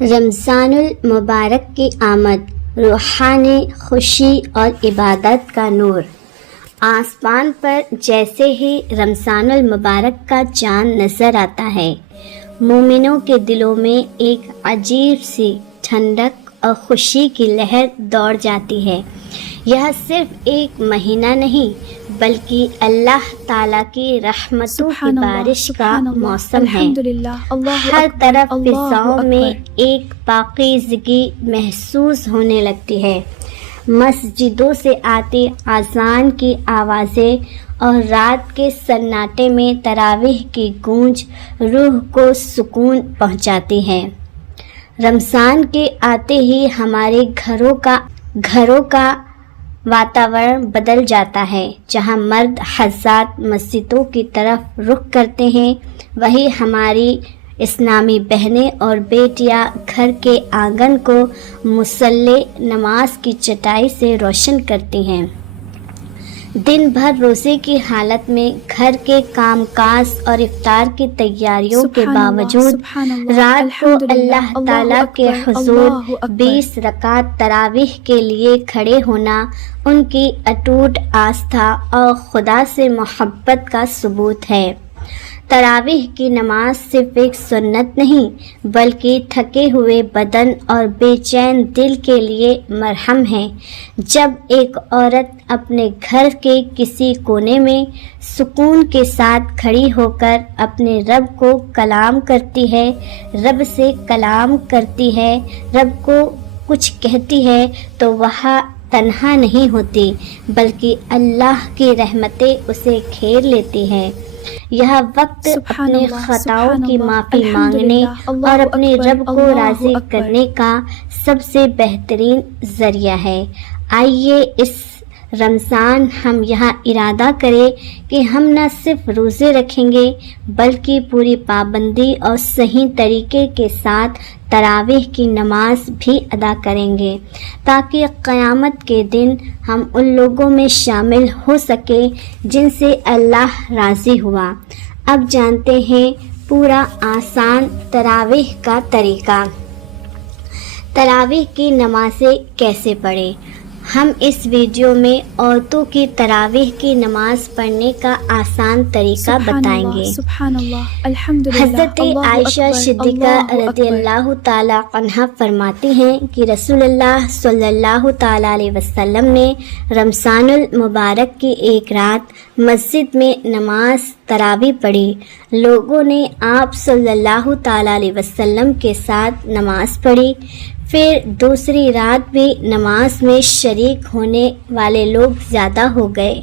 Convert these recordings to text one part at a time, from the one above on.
رمضان المبارک کی آمد، روحانی خوشی اور عبادت کا نور۔ آسمان پر جیسے ہی رمضان المبارک کا چاند نظر آتا ہے، مومنوں کے دلوں میں ایک عجیب سی ٹھنڈک اور خوشی کی لہر دوڑ جاتی ہے۔ یہ صرف ایک مہینہ نہیں بلکہ اللہ تعالیٰ کی رحمتوں کی بارش کا موسم ہے۔ ہر طرف فضاؤں میں ایک پاکیزگی محسوس ہونے لگتی ہے۔ مسجدوں سے آتی اذان کی آوازیں اور رات کے سناٹے میں تراویح کی گونج روح کو سکون پہنچاتی ہے۔ رمضان کے آتے ہی ہمارے گھروں کا واتاورن بدل جاتا ہے۔ جہاں مرد حضرات مسجدوں کی طرف رخ کرتے ہیں، وہی ہماری اسلامی بہنیں اور بیٹیاں گھر کے آنگن کو مصلی نماز کی چٹائی سے روشن کرتی ہیں۔ دن بھر روزے کی حالت میں گھر کے کام کاج اور افطار کی تیاریوں کے باوجود رات کو اللہ تعالیٰ کے حضور 20 رکعت تراویح کے لیے کھڑے ہونا ان کی اٹوٹ آستھا اور خدا سے محبت کا ثبوت ہے۔ تراویح کی نماز صرف ایک سنت نہیں بلکہ تھکے ہوئے بدن اور بے چین دل کے لیے مرہم ہے۔ جب ایک عورت اپنے گھر کے کسی کونے میں سکون کے ساتھ کھڑی ہو کر اپنے رب کو کلام کرتی ہے، رب سے کلام کرتی ہے، رب کو کچھ کہتی ہے، تو وہ تنہا نہیں ہوتی بلکہ اللہ کی رحمتیں اسے گھیر لیتی ہیں۔ یہ وقت اپنے خطاؤں کی معافی مانگنے اور اپنے رب کو راضی کرنے کا سب سے بہترین ذریعہ ہے۔ آئیے اس رمضان ہم یہاں ارادہ کریں کہ ہم نہ صرف روزے رکھیں گے بلکہ پوری پابندی اور صحیح طریقے کے ساتھ تراویح کی نماز بھی ادا کریں گے، تاکہ قیامت کے دن ہم ان لوگوں میں شامل ہو سکیں جن سے اللہ راضی ہوا۔ اب جانتے ہیں پورا آسان تراویح کا طریقہ۔ تراویح کی نمازیں کیسے پڑھیں؟ ہم اس ویڈیو میں عورتوں کی تراویح کی نماز پڑھنے کا آسان طریقہ بتائیں گے۔ حضرت عائشہ صدیقہ رضی اللہ تعالیٰ عنہا فرماتی ہیں کہ رسول اللہ صلی اللہ تعالیٰ علیہ وسلم نے رمضان المبارک کی ایک رات مسجد میں نماز تراویح پڑھی۔ لوگوں نے آپ صلی اللہ تعالیٰ علیہ وسلم کے ساتھ نماز پڑھی۔ پھر دوسری رات بھی نماز میں شریک ہونے والے لوگ زیادہ ہو گئے۔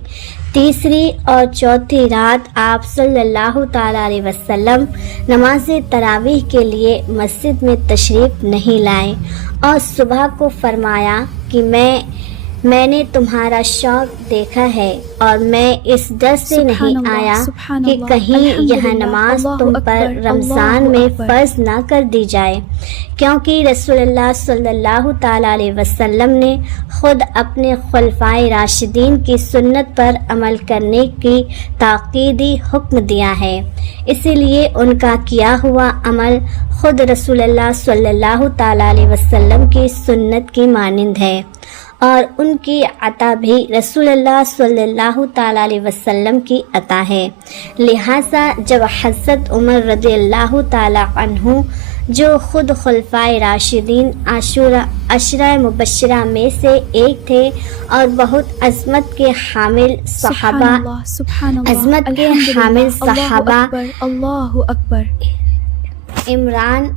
تیسری اور چوتھی رات آپ صلی اللہ تعالیٰ علیہ وسلم نماز تراویح کے لیے مسجد میں تشریف نہیں لائے اور صبح کو فرمایا کہ میں نے تمہارا شوق دیکھا ہے اور میں اس ڈر سے نہیں آیا کہ کہیں یہ نماز تم پر رمضان میں فرض نہ کر دی جائے، کیونکہ رسول اللہ صلی اللہ تعالیٰ علیہ وسلم نے خود اپنے خلفائے راشدین کی سنت پر عمل کرنے کی تاکیدی حکم دیا ہے۔ اسی لیے ان کا کیا ہوا عمل خود رسول اللہ صلی اللہ تعالیٰ علیہ وسلم کی سنت کی مانند ہے، اور ان کی عطا بھی رسول اللہ صلی اللہ تعالیٰ علیہ وسلم کی عطا ہے۔ لہٰذا جب حضرت عمر رضی اللہ تعالیٰ عنہ جو خود خلفائے راشدین عشرہ مبشرہ میں سے ایک تھے اور بہت عظمت کے حامل صحابہ عمران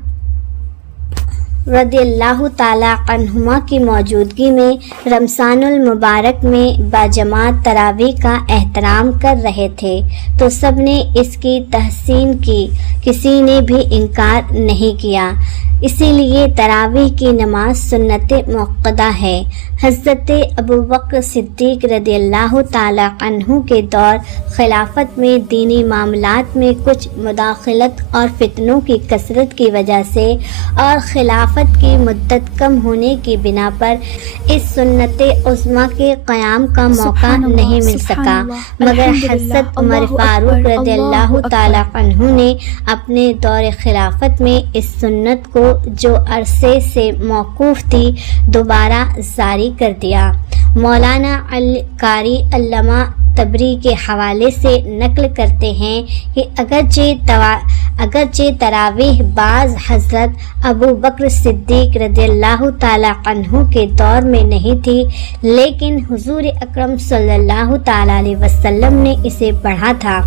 رضی اللہ تعالیٰ عنہما کی موجودگی میں رمضان المبارک میں باجماعت تراویح کا احترام کر رہے تھے تو سب نے اس کی تحسین کی، کسی نے بھی انکار نہیں کیا۔ اسی لیے تراویح کی نماز سنت مؤکدہ ہے۔ حضرت ابوبکر صدیق رضی اللہ تعالیٰ عنہ کے دور خلافت میں دینی معاملات میں کچھ مداخلت اور فتنوں کی کثرت کی وجہ سے اور خلافت کی مدت کم ہونے کی بنا پر اس سنت عظمیٰ کے قیام کا موقع نہیں مل سکا، مگر حضرت عمر فاروق رضی اللہ تعالیٰ عنہ نے اپنے دور خلافت میں اس سنت کو جو عرصے سے موقوف تھی دوبارہ جاری کر دیا۔ مولانا قاری علامہ تبری کے حوالے سے نقل کرتے ہیں کہ اگرچہ تراویح بعض حضرت ابو بکر صدیق رضی اللہ تعالی عنہ کے دور میں نہیں تھی، لیکن حضور اکرم صلی اللہ تعالی علیہ وسلم نے اسے پڑھا تھا،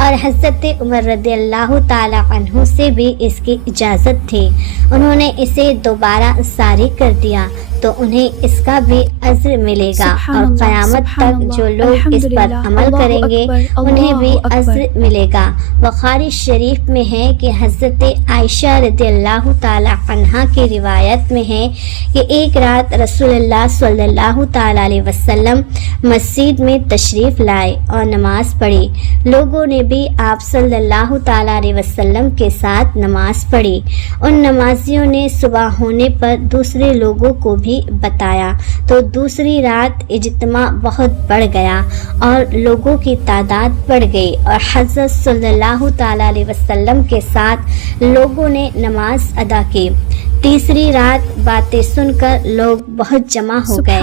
اور حضرت عمر رضی اللہ تعالی عنہ سے بھی اس کی اجازت تھی۔ انہوں نے اسے دوبارہ جاری کر دیا تو انہیں اس کا بھی اجر ملے گا، اور قیامت تک جو لوگ اس پر عمل کریں گے انہیں بھی اجر ملے گا۔ بخاری شریف میں ہے کہ حضرت عائشہ رضی اللہ تعالی عنہا کی روایت میں ہے کہ ایک رات رسول اللہ صلی اللہ تعالی علیہ وسلم مسجد میں تشریف لائے اور نماز پڑھی۔ لوگوں نے بھی آپ صلی اللہ تعالی علیہ وسلم کے ساتھ نماز پڑھی۔ ان نمازیوں نے صبح ہونے پر دوسرے لوگوں کو بھی بتایا تو دوسری رات اجتماع بہت بڑھ گیا اور لوگوں کی تعداد بڑھ گئی، اور حضرت صلی اللہ تعالی علیہ وسلم کے ساتھ لوگوں نے نماز ادا کی۔ تیسری رات باتیں سن کر لوگ بہت جمع ہو گئے،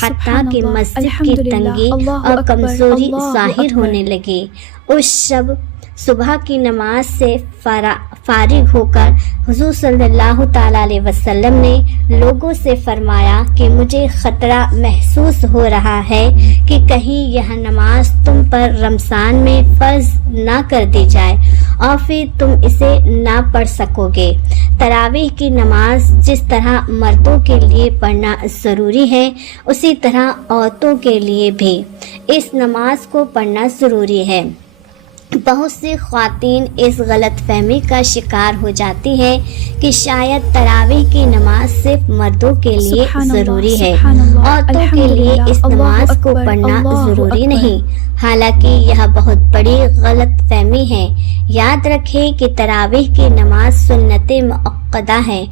حتیٰ کہ مسجد کی تنگی اور کمزوری ظاہر ہونے لگی۔ اس شب صبح کی نماز سے فارغ ہو کر حضور صلی اللہ تعالی علیہ وسلم نے لوگوں سے فرمایا کہ مجھے خطرہ محسوس ہو رہا ہے کہ کہیں یہ نماز تم پر رمضان میں فرض نہ کر دی جائے اور پھر تم اسے نہ پڑھ سکو گے۔ تراویح کی نماز جس طرح مردوں کے لیے پڑھنا ضروری ہے، اسی طرح عورتوں کے لیے بھی اس نماز کو پڑھنا ضروری ہے۔ بہت سی خواتین اس غلط فہمی کا شکار ہو جاتی ہیں کہ شاید تراویح کی نماز صرف مردوں کے لیے ضروری ہے، عورتوں کے لیے اس نماز کو پڑھنا ضروری نہیں، حالانکہ یہ بہت بڑی غلط فہمی ہے۔ یاد رکھیں کہ تراویح کی نماز سنت مؤکدہ ہے،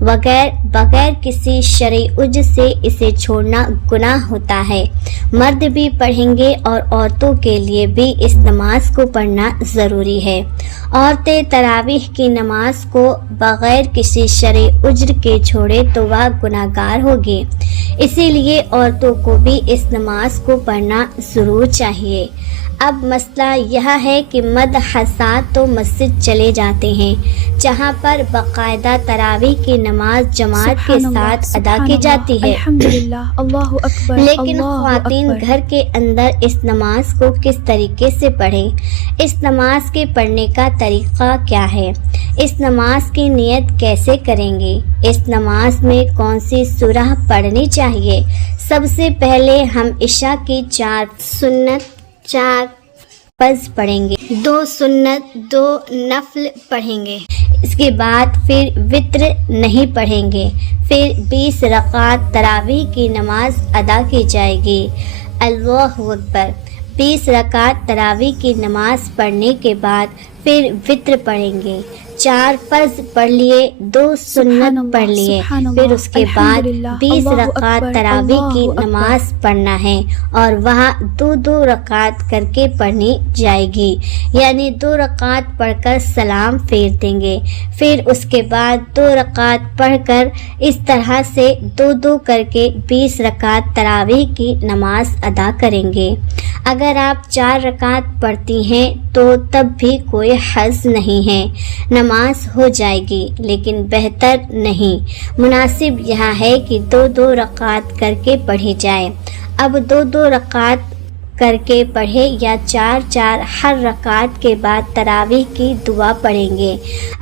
بغیر کسی شرعی عذر سے اسے چھوڑنا گناہ ہوتا ہے۔ مرد بھی پڑھیں گے اور عورتوں کے لیے بھی اس نماز کو پڑھنا ضروری ہے۔ عورتیں تراویح کی نماز کو بغیر کسی شرعی عذر کے چھوڑے تو وہ گناہ گار ہوگی، اسی لیے عورتوں کو بھی اس نماز کو پڑھنا ضرور چاہیے۔ اب مسئلہ یہ ہے کہ مرد حضرات تو مسجد چلے جاتے ہیں جہاں پر باقاعدہ تراویح کی نماز جماعت کے ساتھ ادا کی جاتی ہے، لیکن خواتین گھر کے اندر اس نماز کو کس طریقے سے پڑھیں؟ اس نماز کے پڑھنے کا طریقہ کیا ہے؟ اس نماز کی نیت کیسے کریں گے؟ اس نماز میں کون سی سورہ پڑھنی چاہیے؟ سب سے پہلے ہم عشاء کی 4 فرض پڑھیں گے، 2 سنت 2 نفل پڑھیں گے، اس کے بعد پھر وتر نہیں پڑھیں گے، پھر 20 رکعت تراویح کی نماز ادا کی جائے گی۔ اللہ اکبر۔ 20 رکعت تراویح کی نماز پڑھنے کے بعد پھر وتر پڑھیں گے، 4 فرض پڑھ لیے، 2 سنت پڑھ لیے، پھر اس کے بعد 20 رکعت تراویح کی نماز پڑھنا ہے، اور وہاں 2 رکعت کر کے پڑھنی جائے گی، یعنی 2 رکعت پڑھ کر سلام پھیر دیں گے، پھر اس کے بعد 2 رکعت پڑھ کر اس طرح سے 2 کر کے 20 رکعت تراویح کی نماز ادا کریں گے۔ اگر آپ 4 رکعت پڑھتی ہیں تو تب بھی کوئی حرج نہیں ہے، نماز ہو جائے گی، لیکن بہتر نہیں، مناسب یہ ہے کہ 2 رکعت کر کے پڑھی جائے۔ اب 2 رکعت کر کے پڑھے یا 4 ہر رکعت کے بعد تراویح کی دعا پڑھیں گے۔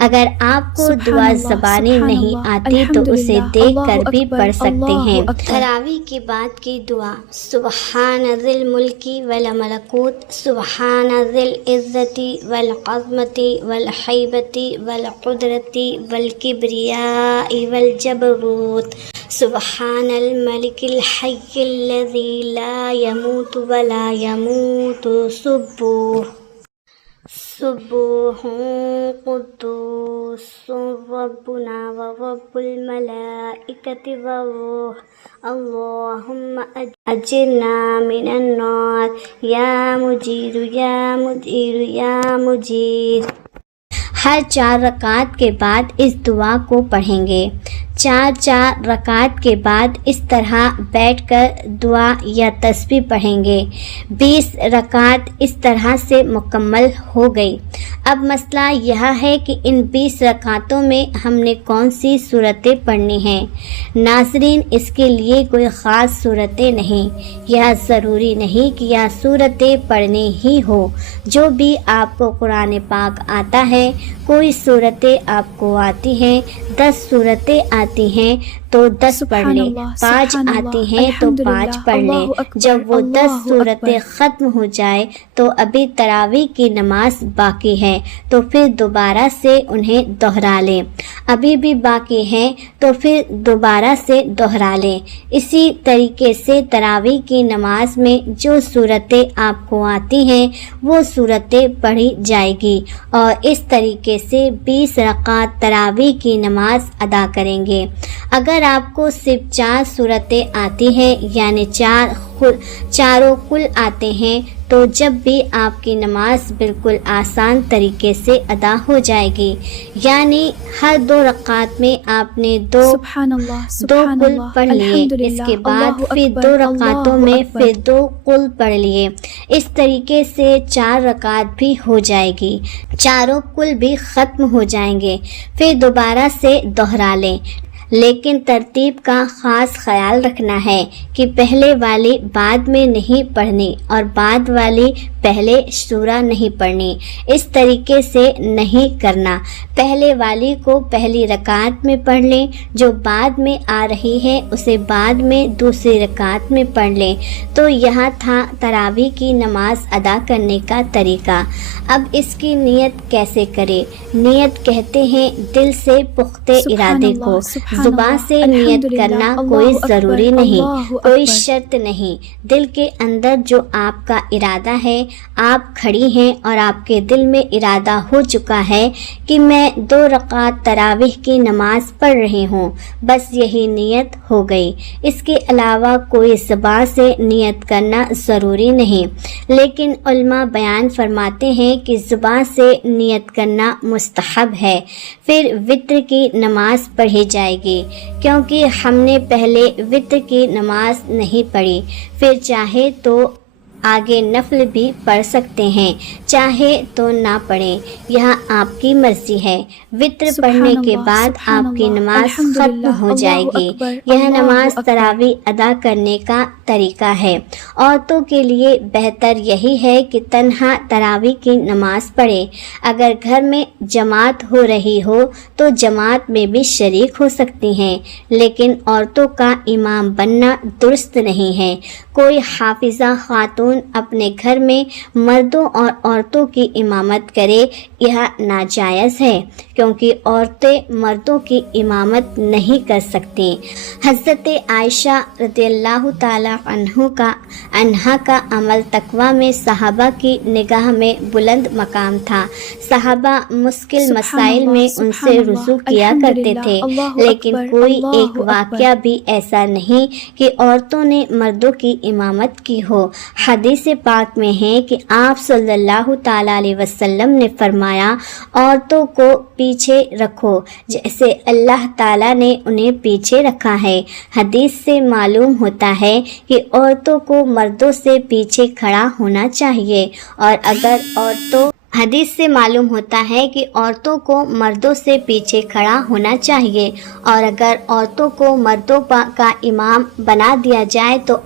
اگر آپ کو دعا زبانی نہیں آتی تو اسے دیکھ کر بھی پڑھ سکتے ہیں۔ تراویح کے بعد کی دعا: سبحان ذی الملک والملکوت، سبحان ذی العزت والعظمت والہیبت والقدرت والکبریاء والجبروت، سبحان الملک الحی الذی لا يموت ولا يموت، سبوح قدوس ربنا ورب الملائکۃ والروح، اللہم اجرنا من النار، یا مجیر یا مجیر یا مجیر۔ ہر 4 رکعت کے بعد اس دعا کو پڑھیں گے۔ 4 رکعت کے بعد اس طرح بیٹھ کر دعا یا تسبیح پڑھیں گے۔ 20 رکعت اس طرح سے مکمل ہو گئی۔ اب مسئلہ یہ ہے کہ ان 20 رکعتوں میں ہم نے کون سی صورتیں پڑھنی ہیں۔ ناظرین، اس کے لیے کوئی خاص صورتیں نہیں، یہ ضروری نہیں کہ یہ صورتیں پڑھنی ہی ہو۔ جو بھی آپ کو قرآن پاک آتا ہے، کوئی صورتیں آپ کو آتی ہیں، 10 صورتیں آتی ہیں تو 10 پڑھ لیں، 5 آتی ہیں تو 5 پڑھ لیں۔ جب وہ 10 صورتیں ختم ہو جائے تو ابھی تراویح کی نماز باقی ہے تو پھر دوبارہ سے انہیں دہرا لیں۔ ابھی بھی باقی ہیں تو پھر دوبارہ سے دہرا لیں۔ اسی طریقے سے تراویح کی نماز میں جو صورتیں آپ کو آتی ہیں وہ صورتیں پڑھی جائے گی اور اس طریقے سے 20 رکعت تراویح کی نماز ادا کریں گے۔ اگر آپ کو صرف 4 صورتیں آتی ہیں یعنی چاروں کل آتے ہیں تو جب بھی آپ کی نماز بالکل آسان طریقے سے ادا ہو جائے گی، یعنی ہر 2 رکعت میں آپ نے دو کل پڑھ لیے، اس کے بعد پھر 2 رکعتوں میں پھر 2 کل پڑھ لیے، اس طریقے سے 4 رکعت بھی ہو جائے گی، چاروں کل بھی ختم ہو جائیں گے، پھر دوبارہ سے دہرا لیں۔ لیکن ترتیب کا خاص خیال رکھنا ہے کہ پہلے والی بعد میں نہیں پڑھنی اور بعد والی پہلے سورہ نہیں پڑھنی، اس طریقے سے نہیں کرنا۔ پہلے والی کو پہلی رکعت میں پڑھ لیں، جو بعد میں آ رہی ہے اسے بعد میں دوسری رکعت میں پڑھ لیں۔ تو یہاں تھا تراویح کی نماز ادا کرنے کا طریقہ۔ اب اس کی نیت کیسے کرے؟ نیت کہتے ہیں دل سے پختہ ارادے کو، زبان سے نیت کرنا کوئی ضروری نہیں، کوئی شرط نہیں۔ دل کے اندر جو آپ کا ارادہ ہے، آپ کھڑی ہیں اور آپ کے دل میں ارادہ ہو چکا ہے کہ میں 2 رکعت تراویح کی نماز پڑھ رہی ہوں، بس یہی نیت ہو گئی۔ اس کے علاوہ کوئی زبان سے نیت کرنا ضروری نہیں، لیکن علماء بیان فرماتے ہیں کہ زبان سے نیت کرنا مستحب ہے۔ پھر وتر کی نماز پڑھی جائے گی، کیونکہ ہم نے پہلے وتر کی نماز نہیں پڑھی۔ پھر چاہے تو آگے نفل بھی پڑھ سکتے ہیں، چاہے تو نہ پڑھیں، یہاں آپ کی مرضی ہے۔ وتر پڑھنے کے بعد آپ کی نماز ختم ہو جائے گی۔ یہ نماز تراویح ادا کرنے کا طریقہ ہے۔ عورتوں کے لیے بہتر یہی ہے کہ تنہا تراویح کی نماز پڑھے۔ اگر گھر میں جماعت ہو رہی ہو تو جماعت میں بھی شریک ہو سکتی ہیں، لیکن عورتوں کا امام بننا درست نہیں ہے۔ کوئی حافظہ خاتون اپنے گھر میں مردوں اور عورتوں کی امامت کرے، یہ ناجائز ہے، کیونکہ عورتیں مردوں کی امامت نہیں کر سکتی۔ حضرت عائشہ رضی اللہ تعالی عنہا کا عمل تقویٰ میں صحابہ کی نگاہ میں بلند مقام تھا۔ صحابہ مشکل مسائل میں ان سے رجوع کیا کرتے تھے، لیکن کوئی ایک واقعہ بھی ایسا نہیں کہ عورتوں نے مردوں کی امامت کی ہو۔ حدیث پاک میں ہے کہ آپ صلی اللہ تعالیٰ علیہ وسلم نے فرمایا، عورتوں کو پیچھے رکھو جیسے اللہ تعالیٰ نے انہیں پیچھے رکھا ہے۔ حدیث سے معلوم ہوتا ہے کہ عورتوں کو مردوں سے پیچھے کھڑا ہونا چاہیے، اور اگر حدیث سے معلوم ہوتا ہے کہ عورتوں کو مردوں سے پیچھے کھڑا ہونا چاہیے، اور اگر عورتوں کو مردوں کا امام بنا دیا جائے تو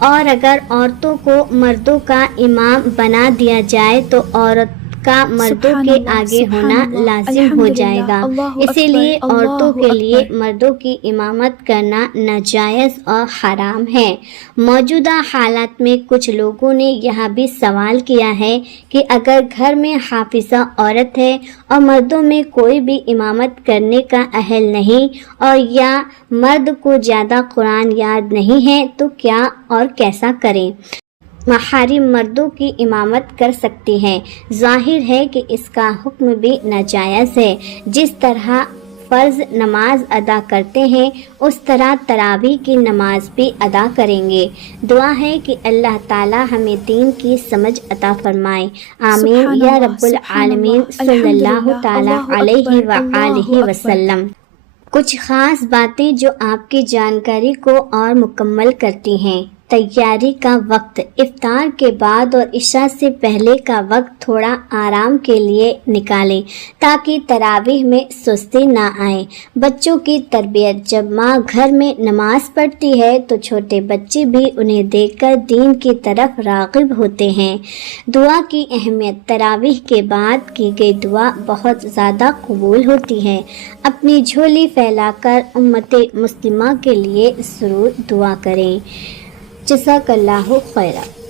اگر عورتوں کو مردوں کا امام بنا دیا جائے تو عورت کا مردوں کے آگے ہونا لازم ہو جائے گا۔ اسی لیے عورتوں کے لیے مردوں کی امامت کرنا ناجائز اور حرام ہے۔ موجودہ حالات میں کچھ لوگوں نے یہ بھی سوال کیا ہے کہ اگر گھر میں حافظہ عورت ہے اور مردوں میں کوئی بھی امامت کرنے کا اہل نہیں، اور یا مرد کو زیادہ قرآن یاد نہیں ہے، تو کیا اور کیسا کریں؟ محارم مردوں کی امامت کر سکتی ہیں۔ ظاہر ہے کہ اس کا حکم بھی ناجائز ہے۔ جس طرح فرض نماز ادا کرتے ہیں اس طرح تراویح کی نماز بھی ادا کریں گے۔ دعا ہے کہ اللہ تعالی ہمیں دین کی سمجھ عطا فرمائے، آمین یا رب العالمین، صلی اللہ تعالی علیہ وآلہ وسلم۔ کچھ خاص باتیں جو آپ کی جانکاری کو اور مکمل کرتی ہیں۔ تیاری کا وقت: افطار کے بعد اور عشاء سے پہلے کا وقت تھوڑا آرام کے لیے نکالیں تاکہ تراویح میں سستی نہ آئے۔ بچوں کی تربیت: جب ماں گھر میں نماز پڑھتی ہے تو چھوٹے بچے بھی انہیں دیکھ کر دین کی طرف راغب ہوتے ہیں۔ دعا کی اہمیت: تراویح کے بعد کی گئی دعا بہت زیادہ قبول ہوتی ہے۔ اپنی جھولی پھیلا کر امت مسلمہ کے لیے ضرور دعا کریں۔ جزاک اللہ خیرہ۔